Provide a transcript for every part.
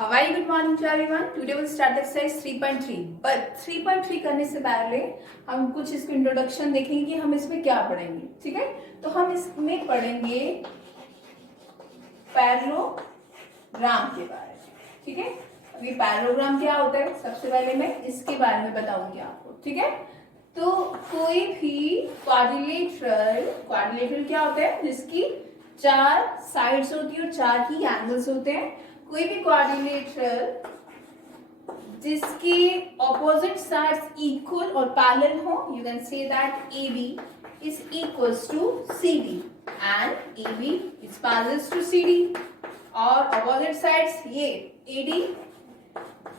A very good morning to everyone. Today we'll start exercise 3.3. But 3.3 करने से पहले हम कुछ इसको इंट्रोडक्शन देखेंगे कि हम इसमें क्या पढ़ेंगे. ठीक है, तो हम इसमें पढ़ेंगे पैरेललोग्राम के बारे में. ठीक है, अभी पैरेललोग्राम क्या होता है सबसे पहले मैं इसके बारे में बताऊंगी आपको. ठीक है, तो कोई भी क्वाड्रिलेटरल क्या होता है जिसकी 4 साइड्स होती है और 4 ही एंगल्स होते हैं. कोई भी क्वाड्रिलेटरल जिसकी ऑपोजिट साइड्स इक्वल और पैरेलल हो, you can say that AB is equals to CD and AB is parallel to CD. और opposite sides ये AD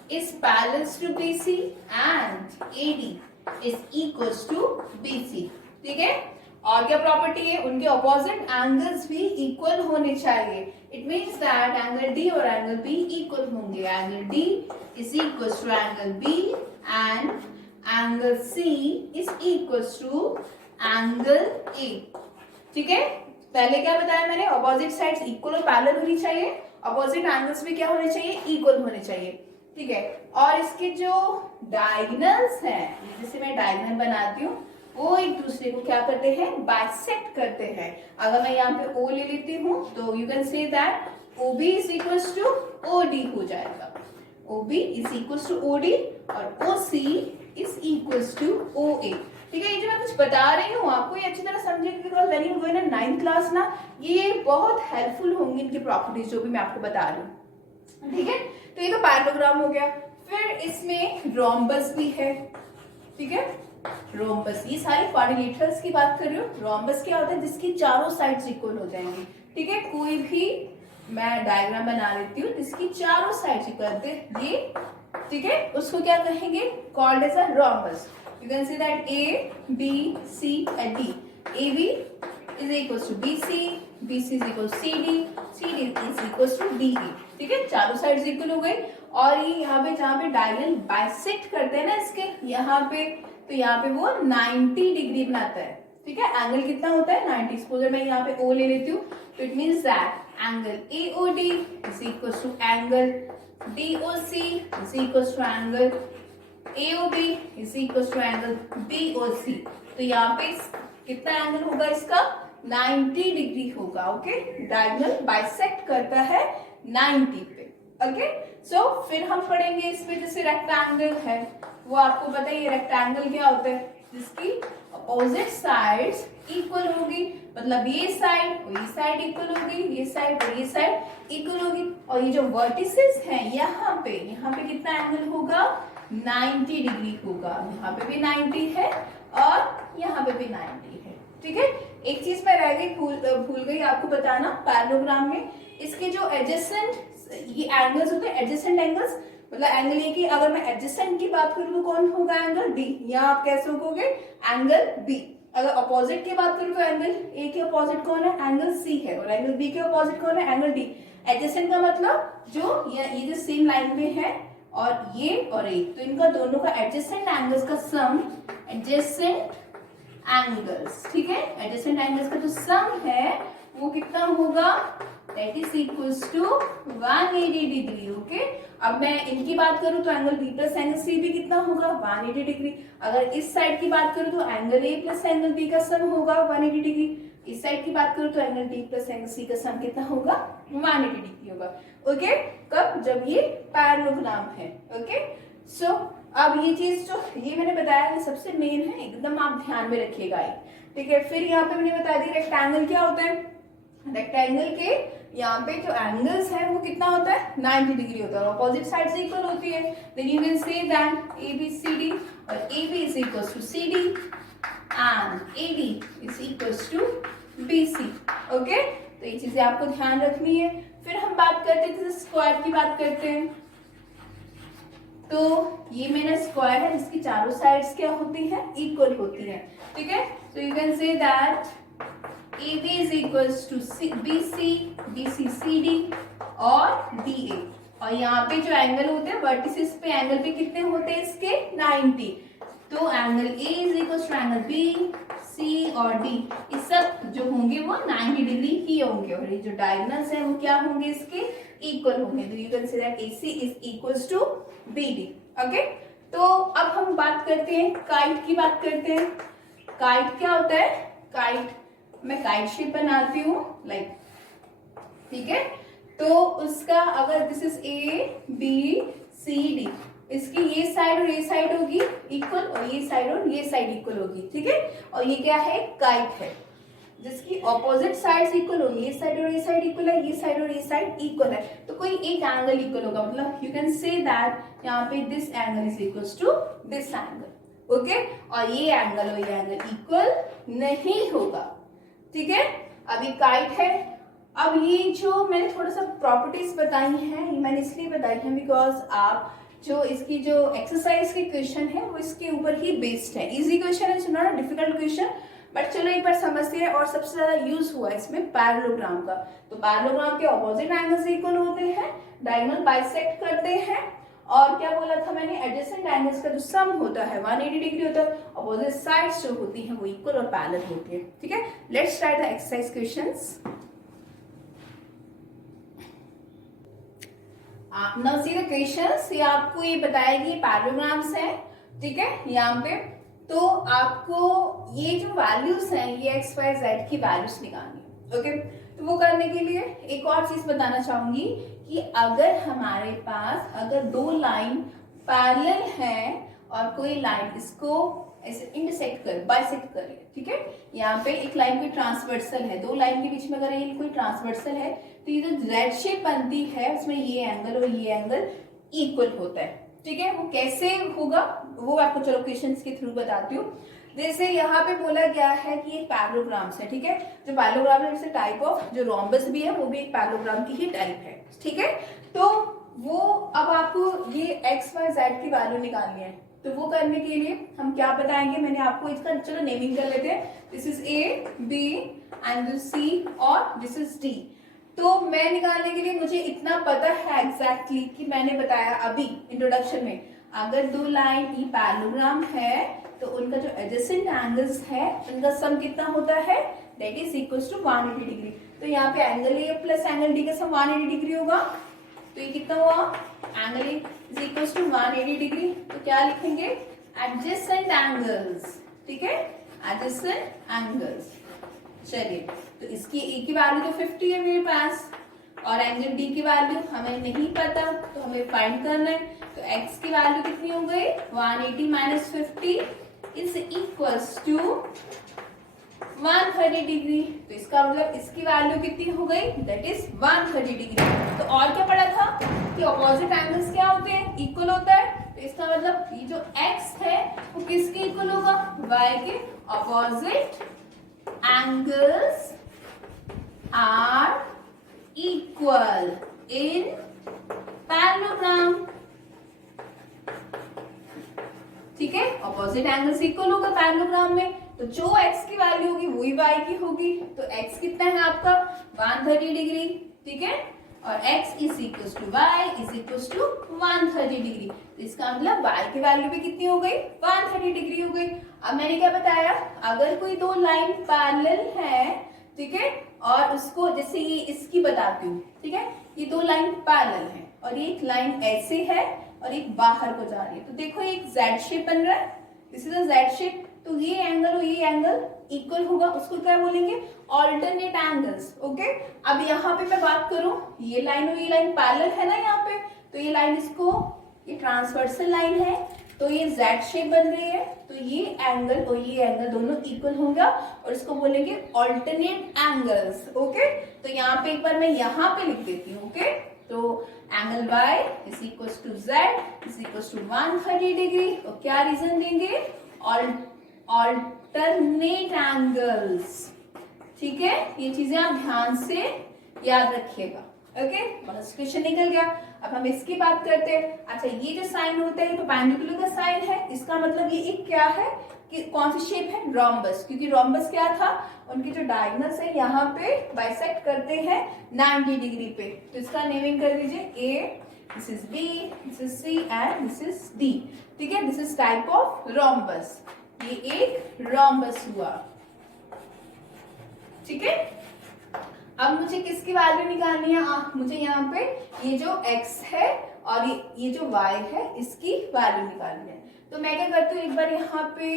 is parallel to BC and AD is equals to BC. ठीक है, और क्या property है, उनके ऑपोजिट एंगल्स भी equal होने चाहिए. It means that angle D और एंगल B इक्वल होंगे. Angle D is equals to angle B and angle C is equals to angle A. ठीक है, पहले क्या बताया मैंने, ऑपोजिट साइड्स इक्वल और पैरेलल होनी चाहिए, ऑपोजिट एंगल्स भी क्या होने चाहिए, इक्वल होने चाहिए. ठीक है, और इसके जो डायगोनल्स हैं, जैसे मैं डायगोनल बनाती हूँ, वो एक दूसरे को क्या करते हैं, बाइसेक्ट करते हैं. अगर मैं यहाँ पे O ले लेती हूँ तो you can say that OB is equals to OD हो जाएगा. OB is equals to OD और OC is equals to OA. ठीक है, ये जो मैं कुछ बता रही हूँ आपको ये अच्छी तरह समझिए, because when you go in 9th class ना, ये बहुत हेल्पफुल होंगी इनकी प्रॉपर्टीज जो भी मैं आपको बता रही हूँ. ठीक है, तो ये तो पैरेललोग्राम हो गया. फिर इसमें रोम्बस भी है. ठीक है, रोम्बस, ये सारे क्वाड्रिलेटरल्स की बात कर रही हूँ. रोम्बस क्या होता है, जिसकी चारों साइड्स इक्वल हो जाएंगी. ठीक है, कोई भी मैं डायग्राम बना लेती हूँ जिसकी चारों साइड्स इक्वल होते हैं, ये ठीक है, उसको क्या कहेंगे, called as a rhombus. You can say that A, B, C and D. AB is equals to BC, BC is equals to CD, CD is equals to DE. ठीक है, चारों साइड्स इक्वल हो गई. और ये यहाँ पे जहाँ पे डायगोनल बाइसेक्ट करते हैं ना इसके यहाँ पे, तो यहाँ पे वो 90 डिग्री बनाता है. ठीक है, एंगल कितना होता है, 90. सपोज मैं यहाँ पे O ले लेती हूँ, तो it means that angle AOD is equals to angle DOC is equals to angle AOB is equals to angle BOC. तो यहाँ पे कितना एंगल होगा इसका, 90 डिग्री होगा. ओके, डायगोनल बाइसेक्ट करता है 90 पे. ओके, सो फिर हम पढ़ेंगे इसमें जैसे रेक्टेंगल है, वो आपको पता है ये रेक्टेंगल क्या होता है, जिसकी अपोजिट साइड्स इक्वल होगी. मतलब ये साइड और ये साइड इक्वल होगी, ये साइड और ये साइड इक्वल होगी. और ये जो वर्टिसेस हैं यहाँ पे कितना एंगल होगा, 90 डिग्री होगा. यहाँ पे भी 90 है और यहाँ पे भी 90 है. ठीक है, एक चीज मैं रह गई, भूल गई आपको बताना. पैरेललोग्राम में इसके जो एडजेसेंट ये एंगल्स होते हैं, एडजेसेंट एंगल्स, मतलब एंगल ए की अगर मैं एडजेसेंट की बात करूँ तो कौन होगा, एंगल डी. यहाँ आप कैसे होगे, एंगल बी. अगर अपोजिट की बात करूँ तो एंगल ए के अपोजिट कौन है, एंगल सी है, और एंगल बी के अपोजिट कौन है, एंगल डी. एडजेसेंट का मतलब जो ये जो सेम लाइन में है और ये और ये, तो इनका दोनों का एडजेसेंट एंगल्स का सम, एडजेसेंट एंगल्स. ठीक है, एडजेसेंट एंगल्स का जो सम है वो कितना होगा, that is equals to 180 degree. Okay, अब मैं इनकी बात करूं तो angle B plus angle C भी कितना होगा, 180 डिग्री. अगर इस साइड की बात करूं तो angle A plus angle B का सम होगा 180 डिग्री. इस साइड की बात करूं तो angle D plus angle C का सम कितना होगा, 180 डिग्री होगा. ओके, कब, जब ये पैरेललोग्राम है. ओके, सो अब ये चीज जो ये मैंने बताया है सबसे मेन है, एकदम आप ध्यान में रखिएगा. ठीक है, फिर यहाँ पे मैंने बता दी रेक्टेंगल क्या होता है. रेक्टेंगल के यहाँ पे जो एंगल्स है वो कितना होता है, 90 डिग्री होता है, अपोजिट साइड्स इक्वल होती है. Then you can say that ABCD और AB is equals to CD and AD is equals to BC. Okay, तो ये चीजें आपको ध्यान रखनी है. फिर हम बात करते हैं, जैसे स्क्वायर की बात करते हैं, तो ये मेरा स्क्वायर है जिसकी चारों साइड्स क्या होती है, इक्वल होती है. ठीक है, तो you can say that AB is equals to BC, BC CD और DA. और यहाँ पे जो एंगल होते हैं वर्टिसेस पे, एंगल पे कितने होते हैं इसके, 90. तो angle A is equals to angle B, C और D, इस सब जो होंगे वो 90 डिग्री ही होंगे. और ये जो डायगोनल्स हैं वो क्या होंगे इसके, इक्वल होंगे, तो you can say that AC is equals to BD। Okay, तो अब हम बात करते हैं काइट की, बात करते हैं काइट क्या होता है। काइट, मैं काइट शेप बनाती हूँ लाइक, ठीक है, तो उसका अगर दिस इज ABCD, इसकी ये साइड और ये साइड होगी इक्वल, और ये साइड और ये साइड इक्वल होगी, ठीक है, और ये क्या है, काइट है जिसकी ऑपोजिट साइड्स इक्वल होगी, ये साइड और ये साइड इक्वल है, ये साइड और ये साइड इक्वल है, तो कोई एक एंगल इक्वल होगा, मतलब यू कैन से दैट यहाँ पे this angle is equals to this angle. Okay, और ये एंगल और ये एंगल इक्वल नहीं होगा, ठीक है। अभी काइट है, अब ये जो मैंने थोड़ा सा प्रॉपर्टीज बताई हैं, ये मैंने इसलिए बताई हैं बिकॉज आप जो इसकी जो एक्सरसाइज के क्वेश्चन है वो इसके ऊपर ही बेस्ड है। इजी क्वेश्चन है, not a difficult question, but चलो एक बार समझते हैं। और सबसे ज्यादा यूज हुआ इसमें पैरेललोग्राम का, तो पैरेललोग्राम के ऑपोजिट एंगल्स इक्वल होते हैं, डायगोनल बाइसेक्ट करते हैं, और क्या बोला था मैंने, एडजेसेंट एंगल्स का जो सम होता है 180 डिग्री होता है, ऑपोजिट साइड्स जो होती हैं वो इक्वल और पैरेलल होती है, ठीक है। Let's try the exercise questions. Now see the questions, ये आपको ये बताएगी पैरेललोग्राम्स हैं, ठीक है, यहाँ पे तो आपको ये जो वैल्यूज हैं ये एक्स वाई जेड की वैल्यूज निकालनी है। ओके, तो वो करने के लिए एक और चीज बताना चाहूंगी कि अगर हमारे पास अगर दो लाइन पैरेलल है और कोई लाइन इसको ऐसे इंटरसेक्ट कर बाइसेक्ट करे, ठीक है, यहाँ पे एक लाइन कोई ट्रांसवर्सल है, दो लाइन के बीच में अगर ये कोई ट्रांसवर्सल है तो ये जो जेड शेप बनती है उसमें ये एंगल और ये एंगल इक्वल होता है, ठीक है। वो कैसे होगा वो आपको चलो क्वेश्चंस के थ्रू बताती हूँ। जैसे यहाँ पे बोला गया है कि एक पैरेललोग्राम्स है, ठीक है, जो पैरेललोग्राम है जैसे टाइप ऑफ जो रोम्बस भी है वो भी एक पैरेललोग्राम की ही टाइप है, ठीक है। तो वो अब आपको ये एक्स वाई जेड की वैल्यू निकालनी है, तो वो करने के लिए हम क्या बताएंगे, मैंने आपको इसका चलो नेमिंग कर लेते हैं, this is A B and this C और दिस इज D। तो मैं निकालने के लिए मुझे इतना पता है एग्जैक्टली कि मैंने बताया अभी इंट्रोडक्शन में, अगर दो लाइन ई पैरेललोग्राम है तो उनका जो एडजेसेंट एंगल्स है उनका सम कितना होता है, that is equals to 180 degree. तो यहाँ पे angle A plus angle D का सम 180 डिग्री होगा, तो ये कितना हुआ, angle A is equals to 180 degree. तो क्या लिखेंगे, एडजेसेंट एंगल्स, ठीक है, एडजेसेंट एंगल्स। चलिए, तो इसकी ए की वैल्यू तो 50 है मेरे पास, और एंगल डी की वैल्यू हमें नहीं पता तो हमें फाइंड करना है। तो एक्स की वैल्यू कितनी हो गई, 180 minus 50 is equals to 130 degree. तो इसका मतलब इसकी वैल्यू कितनी हो गई, दैट इज 130 डिग्री। तो और क्या पढ़ा था कि ऑपोजिट एंगल्स क्या होते हैं, इक्वल होता है। तो इसका मतलब ये जो एक्स है वो किसके इक्वल होगा, वाई के। Opposite angles are equal in parallelogram, ठीक है, ऑपोजिट एंगल्स इक्वल होगा पैरेललोग्राम में, तो जो x की वैल्यू होगी वही y की होगी। तो x कितना है आपका 130 डिग्री, ठीक है, और x is equals to y is equals to 130 degree. तो इसका मतलब y की वैल्यू भी कितनी हो गई, 130 डिग्री हो गई। अब मैंने क्या बताया, अगर कोई दो लाइन पैरेलल है, ठीक है, और उसको जैसे ये इसकी बताती हूँ, ठीक है, ये दो लाइन पैरेलल है और ये एक लाइन ऐसे है और एक बाहर को जा रही है, तो देखो एक जेड शेप बन रहा है, this is a Z shape. तो ये एंगल और ये एंगल इक्वल होगा, उसको क्या बोलेंगे, ऑल्टरनेट एंगल्स। ओके, अब यहाँ पे मैं बात करूं, ये लाइन और ये लाइन पैरेलल है ना यहाँ पे, तो ये लाइन इसको, ये ट्रांसवर्सल लाइन है तो ये जेड शेप बन रही है, तो ये एंगल और ये एंगल दोनों इक्वल होंगे और इसको बोलेंगे ऑल्टरनेट एंगल्स। ओके, तो यहाँ पे एक बार मैं यहाँ पे लिख देती हूँ। ओके, तो angle y is equals to z is equals to 130 degree. और क्या रीजन देंगे, ऑल्टरनेट एंगल्स, ठीक है, ये चीजें आप ध्यान से याद रखिएगा। ओके, क्वेश्चन निकल गया। अब हम इसकी बात करते हैं। अच्छा, ये जो साइन होता है तो परपेंडिकुलर का साइन है, इसका मतलब ये एक क्या है कि कौन सी शेप है, रोम्बस, क्योंकि रोम्बस क्या था, उनके जो डायगोनल्स है यहाँ पे बाइसेक्ट करते हैं 90 डिग्री पे। तो इसका नेमिंग कर दीजिए A, this is B, this is C and this is D, ठीक है, this is type of rhombus. ये एक रोम्बस हुआ, ठीक है। अब मुझे किसकी वैल्यू निकालनी है? मुझे यहाँ पे ये जो x है और ये जो y है इसकी वैल्यू निकालनी है। तो मैं क्या करती हूँ, एक बार यहाँ पे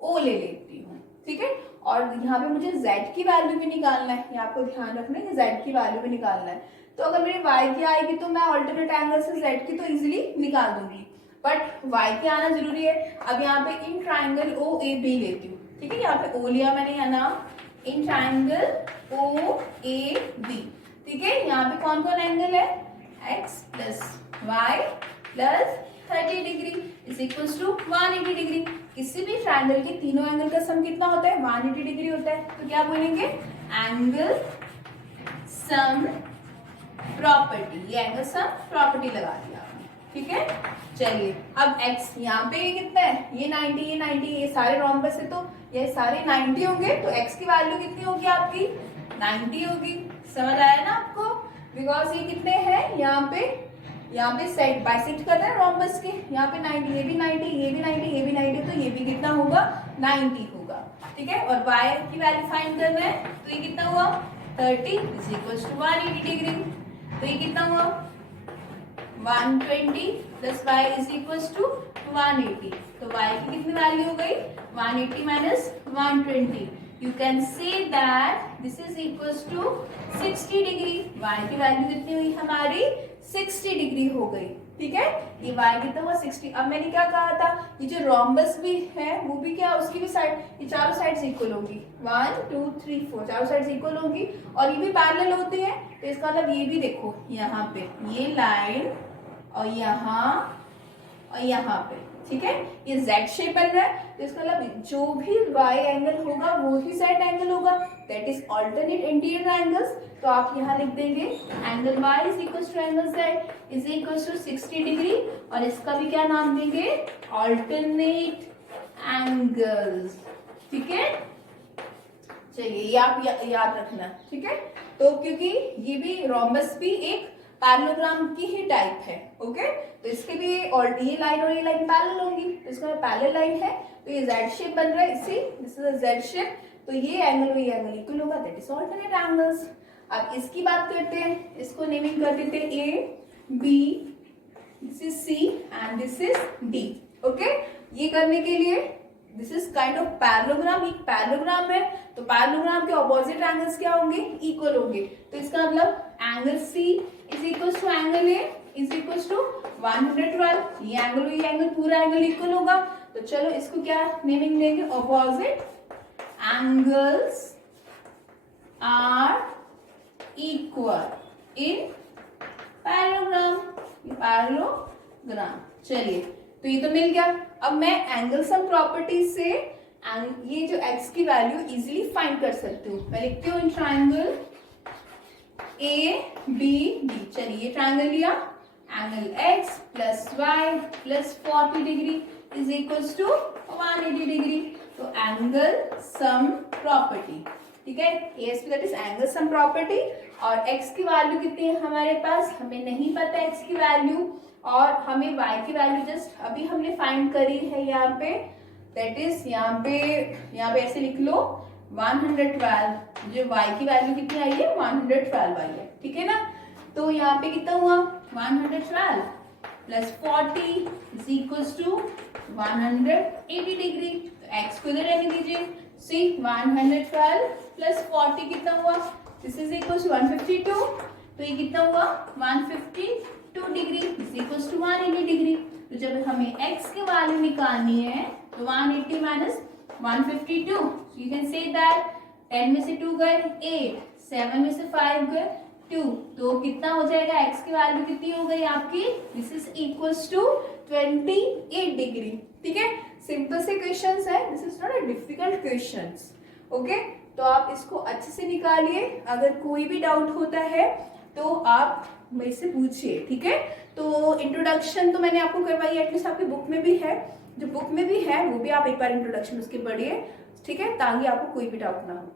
o ले लेती हूँ, ठीक है। और यहाँ पे मुझे z की वैल्यू भी निकालना है, ये आपको ध्यान रखना है कि z की वैल्यू भी निकालना है। तो अगर मेरी y की आएगी तो मैं ऑल्टरनेट एंगल से z की तो इजिली निकाल दूंगी, बट y की आना जरूरी है। अब यहाँ पे in triangle O A B लेती हूँ, ठीक है। यहाँ पे o लिया मैंने या नाम, in triangle O A B, ठीक है। यहाँ पे कौन कौन एंगल है? x plus Y plus 30 degree is equal to 180 degree. किसी भी ट्राइंगल के तीनों एंगल का सम कितना होता है? 180 डिग्री होता है। तो क्या बोलेंगे? Angle sum property. ये एंगल सम प्रॉपर्टी लगा दिया आपने, ठीक है। चलिए अब x यहाँ पे ये कितना है? ये 90, ये 90, ये सारे रोम्बस है तो ये सारे 90 होंगे, तो x की वैल्यू कितनी होगी आपकी? 90 होगी। समझ आया ना आपको? बिकॉज ये कितने हैं यहाँ पे सेट बाइसेक्ट कर रहे हैं रोम्बस के, यहाँ पे 90, ये भी 90, ये भी 90, ये भी 90, तो ये भी कितना होगा? 90 होगा, ठीक है। और y की वैल्यू फाइंड करना है, तो ये कितना हुआ? 30 इज इक्वल टू 180 डिग्री। तो ये कितना हुआ? 120 plus y is equal to 180। तो y की कितनी वैल्यू हो गई? 180 minus 120। You can say that this is equals to 60 degree. y की वैल्यू कितनी हुई हमारी? 60 डिग्री हो गई, ठीक है। ये y कितना हुआ? 60। अब मैंने क्या कहा था, ये जो रोम्बस भी है वो भी क्या, उसकी भी साइड, ये चारों साइड्स इक्वल होंगी। 1 2 3 4 चारों साइड्स इक्वल होंगी और ये भी पैरेलल होती है। तो इसका मतलब ये भी देखो, यहाँ पे ये लाइन और यहाँ पे, ठीक है। ये Z शेप बन रहा है, तो इसका मतलब जो भी y एंगल होगा वो ही Z एंगल होगा, that is alternate interior angles. तो आप यहाँ लिख देंगे angle y is equal to angle Z is equal to 60 degree, और इसका भी क्या नाम देंगे? ऑल्टरनेट एंगल्स, ठीक है। चलिए ये आप याद रखना, ठीक है। तो क्योंकि ये भी रोम्बस भी एक पैरेललोग्राम की ही टाइप है, ओके। तो इसके भी और ये लाइन और ये लाइन पैरेलल होंगी, तो इसका पैरेलल लाइन है, तो ये Z शेप बन रहा है, इसी this is a Z shape. तो ये एंगल और ये एंगल इक्वल होगा, दैट इज ऑल्टरनेट एंगल्स। अब इसकी बात करते हैं, इसको नेमिंग कर देते हैं A B, this is C and this is D, okay. ये करने के लिए this is kind of parallelogram, एक पैरेललोग्राम है, तो पैरेललोग्राम के ऑपोजिट एंगल्स क्या होंगे? इक्वल होंगे। तो इसका मतलब angle C is equal to angle A is equal to 112। ये एंगल पूरा एंगल इक्वल होगा, तो चलो इसको क्या नेमिंग देंगे? Opposite angles are equal in parallelogram. चलिए तो ये तो मिल गया। अब मैं एंगल सम प्रॉपर्टी से ये जो x की वैल्यू इजीली फाइंड कर सकती हूँ। मैं लिखती हूँ in triangle A B D। चलिए ये ट्राइंगल लिया, angle x plus Y plus 40 degree is equal to 180 degree. तो एंगल सम प्रॉपर्टी, ठीक है, ASP that is angle sum property. और x की वैल्यू कितनी है हमारे पास? हमें नहीं पता x की वैल्यू, और हमें y की वैल्यू जस्ट अभी हमने फाइंड करी है यहाँ पे, दैट इज यहाँ पे ऐसे लिख लो 112। जो y की वैल्यू कितनी आई है? 112 आई है, ठीक है ना। तो यहाँ पे कितना हुआ? 112 plus 40 is equals to 180 degree. तो x को इधर रहने दीजिए। सी 112 प्लस 40 कितना हुआ? This is equal to 152। तो ये कितना हुआ? 152 degree is equal to 180 degree. तो जब हमें x की वैल्यू निकालनी है तो 180 minus 152, you can say that 10 में से 2 गए 8, 7 में से 5 गए 2, तो कितना हो जाएगा? x की वैल्यू कितनी हो गई आपकी? This is equals to 28 degree, ठीक है। सिंपल से क्वेश्चंस है, this is not a difficult questions, okay. तो आप इसको अच्छे से निकालिए। अगर कोई भी डाउट होता है तो आप मेरे से पूछिए, ठीक है। तो इंट्रोडक्शन तो मैंने आपको करवाई, एटलीस्ट आपकी बुक में भी है, जो बुक में भी है वो भी आप एक बार इंट्रोडक्शन उसके पढ़िए, ठीक है, ताकि आपको कोई भी डाउट ना हो।